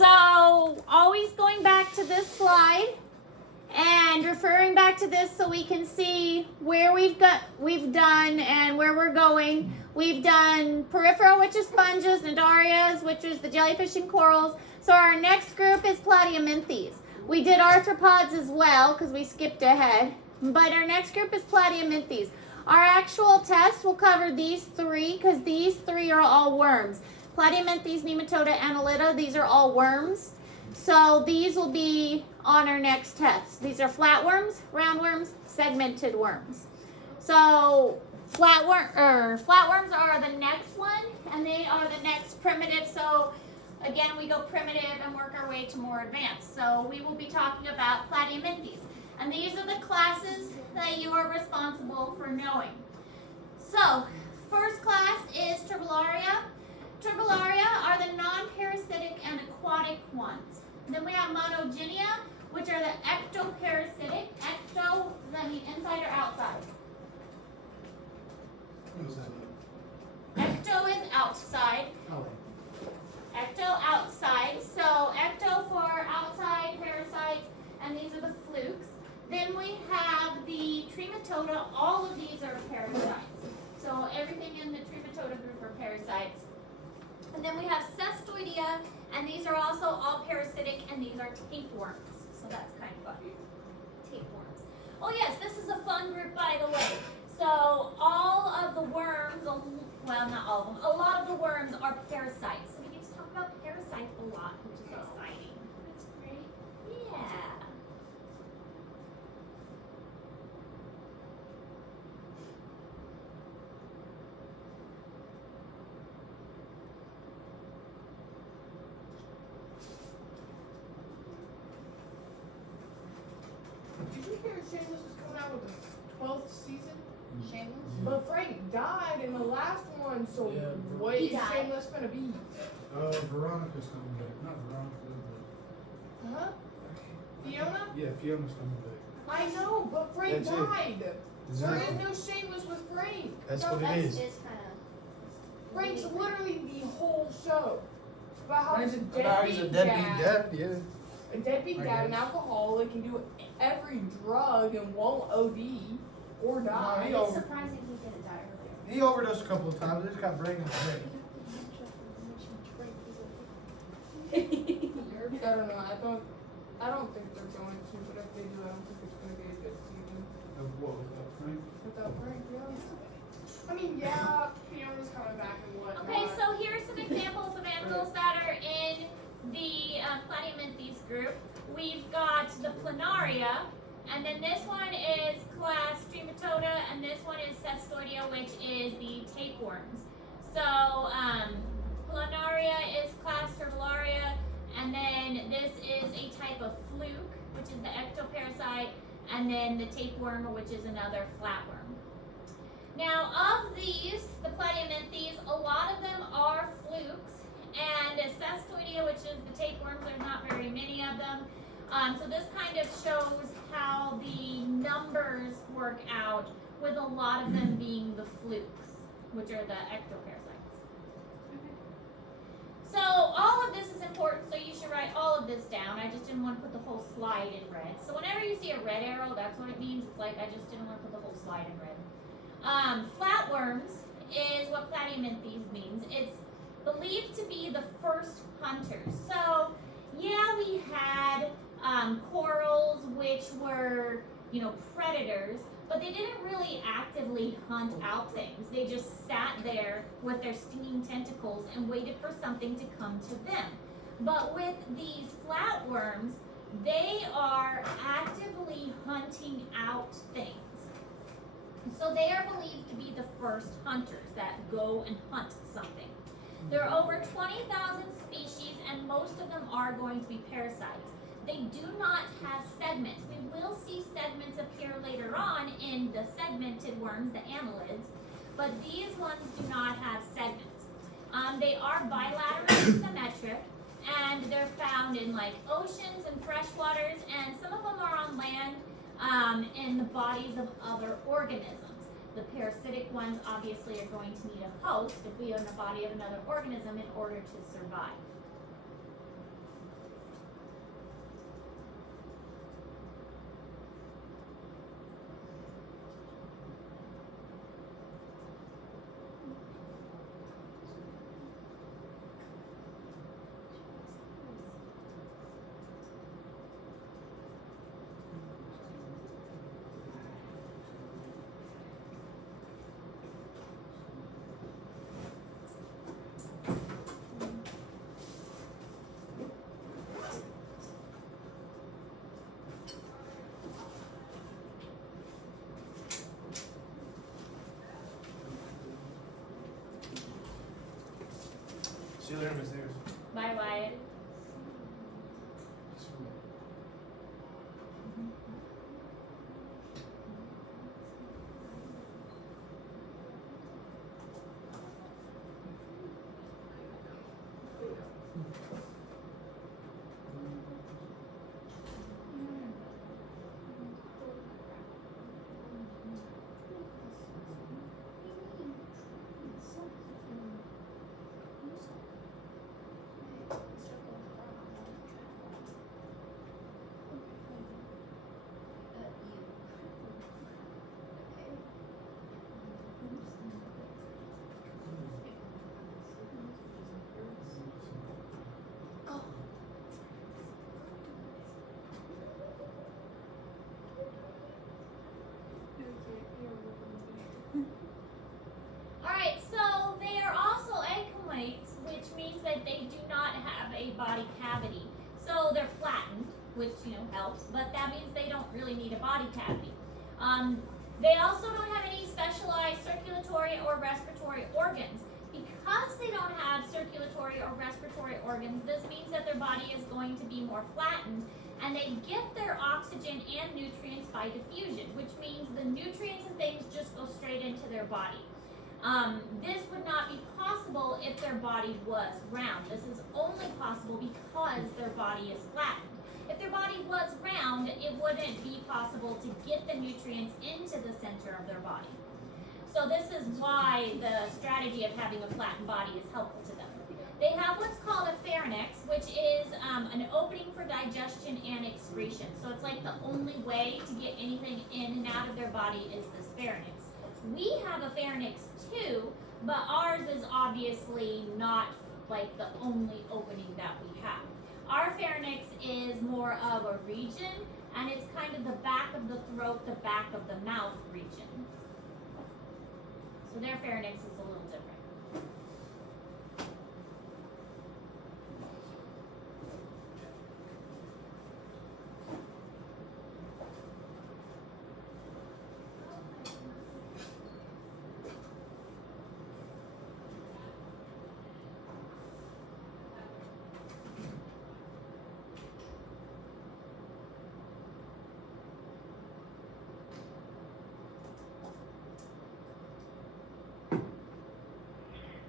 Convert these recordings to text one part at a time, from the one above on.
So always going back to this slide and referring back to this so we can see where we've done and where we're going. We've done peripheral, which is sponges, nidarias, which is the jellyfish and corals. So our next group is platyaminthes. We did arthropods as well because we skipped ahead, but our next group is platyaminthes. Our actual test will cover these three because these three are all worms. Platyaminthes, nematoda, annelida, these are all worms. So these will be on our next test. These are flatworms, roundworms, segmented worms. So flatworms are the next one, and they are the next primitive. So again, we go primitive and work our way to more advanced. So we will be talking about platyaminthes. And these are the classes that you are responsible for knowing. So first class is Turbellaria. Turbellaria are the non-parasitic and aquatic ones. Then we have Monogenia, which are the ectoparasitic. Ecto, does that mean inside or outside? What is that? Ecto is outside. Oh. Ecto outside. So ecto for outside parasites, and these are the flukes. Then we have the Trematoda. All of these are parasites. So everything in the Trematoda group are parasites. And then we have Cestoidea, and these are also all parasitic, and these are tapeworms. So that's kind of fun. Tapeworms. Oh yes, this is a fun group, by the way. So all of the worms, well, not all of them, a lot of the worms are parasites. So we get to talk about parasites a lot, which is exciting. That's great. Yeah. Did you hear Shameless was coming out with the 12th season? Shameless? But Frank died in the last one, so Yeah, what he is died. Shameless gonna be? Veronica's coming back. Not Veronica, Huh? Fiona? but yeah, Fiona's coming back. I know, but Frank That's it. died. There Exactly. is no Shameless with Frank. That's So what it that's is. just kind of. Frank's literally the whole show. It's about how he's a About he's a deadbeat deadbeat dad. dad, yeah. A deadbeat I dad, an guess. alcoholic, can do every drug and won't OD or die. No, It's surprising he didn't die earlier. He overdosed a couple of times. They just got brain injury. I don't know. I don't think they're going to, but if they do, I don't think it's going to be a good season. Of what? Without Frank? Without Frank, yeah. I mean, yeah, Fiona's coming back and whatnot. Okay, so here's some examples of animals that are in the platyaminthes group. We've got the planaria, and then this one is class Trematoda, and this one is Cestoidea, which is the tapeworms. So planaria is class Turbellaria, and then this is a type of fluke, which is the ectoparasite, and then the tapeworm, which is another flatworm. Now, of these, the platyaminthes, a lot of them are flukes, and Cestoidea, which is the tapeworms, there's not very many of them. So this kind of shows how the numbers work out, with a lot of them being the flukes, which are the ectoparasites. So all of this is important, so you should write all of this down. I just didn't want to put the whole slide in red. So whenever you see a red arrow, that's what it means. It's like I just didn't want to put the whole slide in red. Flatworms is what platyaminthes means. It's believed to be the first hunters. So yeah, we had corals, which were, predators, but they didn't really actively hunt out things. They just sat there with their stinging tentacles and waited for something to come to them. But with these flatworms, they are actively hunting out things. So they are believed to be the first hunters that go and hunt something. There are over 20,000 species, and most of them are going to be parasites. They do not have segments. We will see segments appear later on in the segmented worms, the annelids, but these ones do not have segments. They are bilaterally symmetric, and they're found in oceans and freshwaters, and some of them are on land in the bodies of other organisms. The parasitic ones obviously are going to need a host if we are in the body of another organism in order to survive. See you later, Miss Davis. Bye, Wyatt. Alright, so they are also equinates, which means that they do not have a body cavity. So they're flattened, which, helps, but that means they don't really need a body cavity. They also don't have any specialized circulatory or respiratory organs. Because they don't have circulatory or respiratory organs, this means that their body is going to be more flattened, and they get their oxygen and nutrients by diffusion, which means the nutrients and things just go straight into their body. This would not be possible if their body was round. This is only possible because their body is flattened. If their body was round, it wouldn't be possible to get the nutrients into the center of their body. So this is why the strategy of having a flattened body is helpful to them. They have what's called a pharynx, which is an opening for digestion and excretion. So it's like the only way to get anything in and out of their body is this pharynx. We have a pharynx too, but ours is obviously not like the only opening that we have. Our pharynx is more of a region, and it's kind of the back of the throat, the back of the mouth region. So their pharynx is a little different.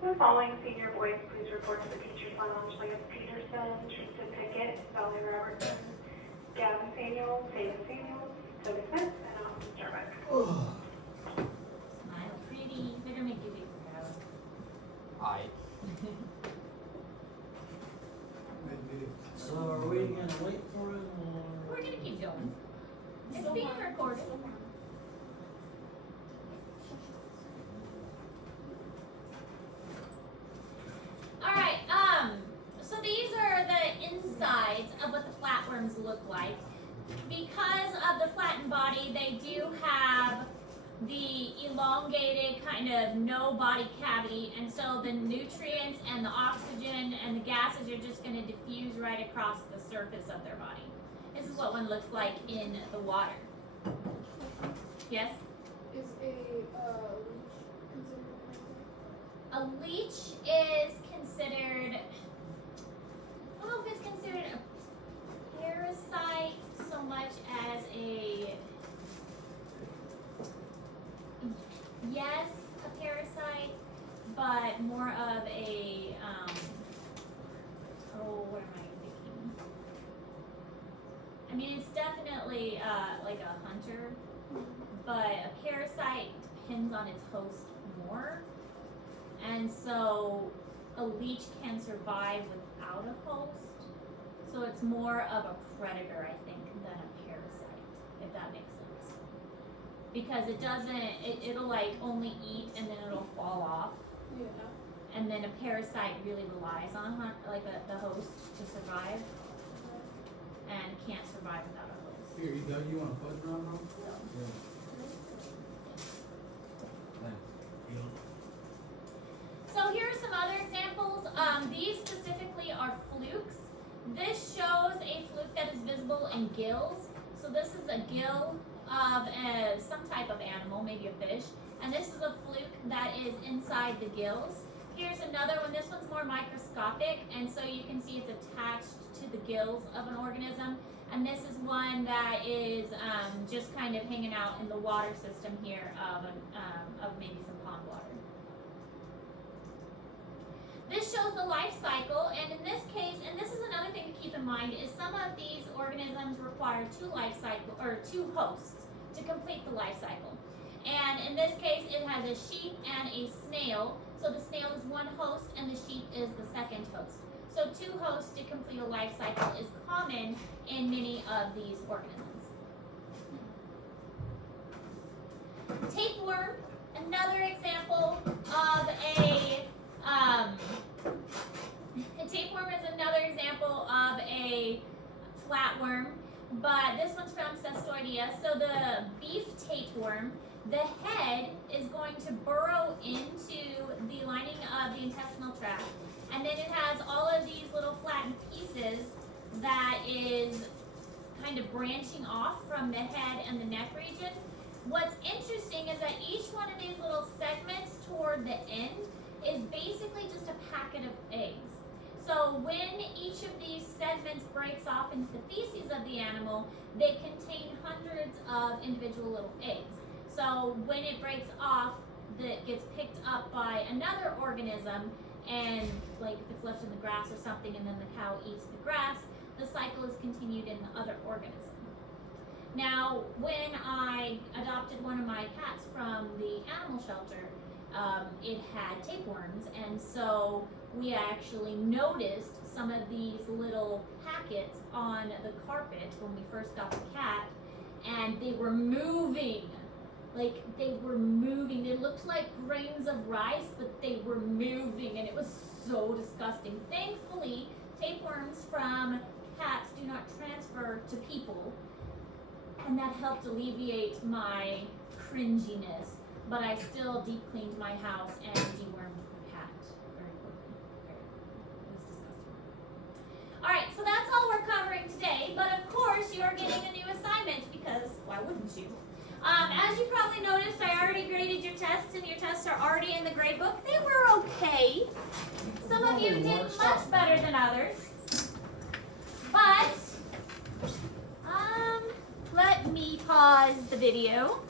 The following senior boys, please report to the teacher's lounge. Lance Peterson, Tristan Pickett, Sally Robertson, Gavin Samuels, David Samuels, Toby Smith, and Austin Starbuck. Smile pretty. Better make you big proud. Aye. So So are we gonna wait for him or? We're gonna keep going. It's being recorded. Alright, so these are the insides of what the flatworms look like. Because of the flattened body, they do have the elongated kind of no body cavity, and so the nutrients and the oxygen and the gases are just going to diffuse right across the surface of their body. This is what one looks like in the water. Yes? Is a leech considered A leech is considered, I don't know if it's considered a parasite so much as yes, a parasite, but more of a, what am I thinking? I mean, it's definitely like a hunter, but a parasite depends on its host more. And so a leech can survive without a host. So it's more of a predator, I think, than a parasite, if that makes sense. Because it doesn't, it'll like only eat and then it'll fall off. Yeah. And then a parasite really relies on the host to survive and can't survive without a host. here, you want a fudge round, bro? So here are some other examples. These specifically are flukes. This shows a fluke that is visible in gills. So this is a gill of some type of animal, maybe a fish. And this is a fluke that is inside the gills. Here's another one. This one's more microscopic, and so you can see it's attached to the gills of an organism. And this is one that is just kind of hanging out in the water system here of maybe some pond water. This shows the life cycle, and in this case, and this is another thing to keep in mind, is some of these organisms require two hosts to complete the life cycle. And in this case, it has a sheep and a snail. So the snail is one host, and the sheep is the second host. So two hosts to complete a life cycle is common in many of these organisms. Tapeworm, another example of a tapeworm is another example of a flatworm, but this one's from Cestoidea. So the beef tapeworm, the head is going to burrow into the lining of the intestinal tract, and then it has all of these little flattened pieces that is kind of branching off from the head and the neck region. What's interesting is that each one of these little segments toward the end is basically just a packet of eggs. So when each of these segments breaks off into the feces of the animal, they contain hundreds of individual little eggs. So when it breaks off, that gets picked up by another organism, and like if it's left in the grass or something, and then the cow eats the grass, the cycle is continued in the other organism. Now, when I adopted one of my cats from the animal shelter, it had tapeworms, and so we actually noticed some of these little packets on the carpet when we first got the cat, and they were moving. Like, they were moving. They looked like grains of rice, but they were moving, and it was so disgusting. Thankfully, tapeworms from cats do not transfer to people, and that helped alleviate my cringiness. But I still deep cleaned my house and dewormed the cat very quickly. It was disgusting. All right, so that's all we're covering today. But of course, you're getting a new assignment because why wouldn't you? As you probably noticed, I already graded your tests, and your tests are already in the grade book. They were okay. Some of you did much better than others. But let me pause the video.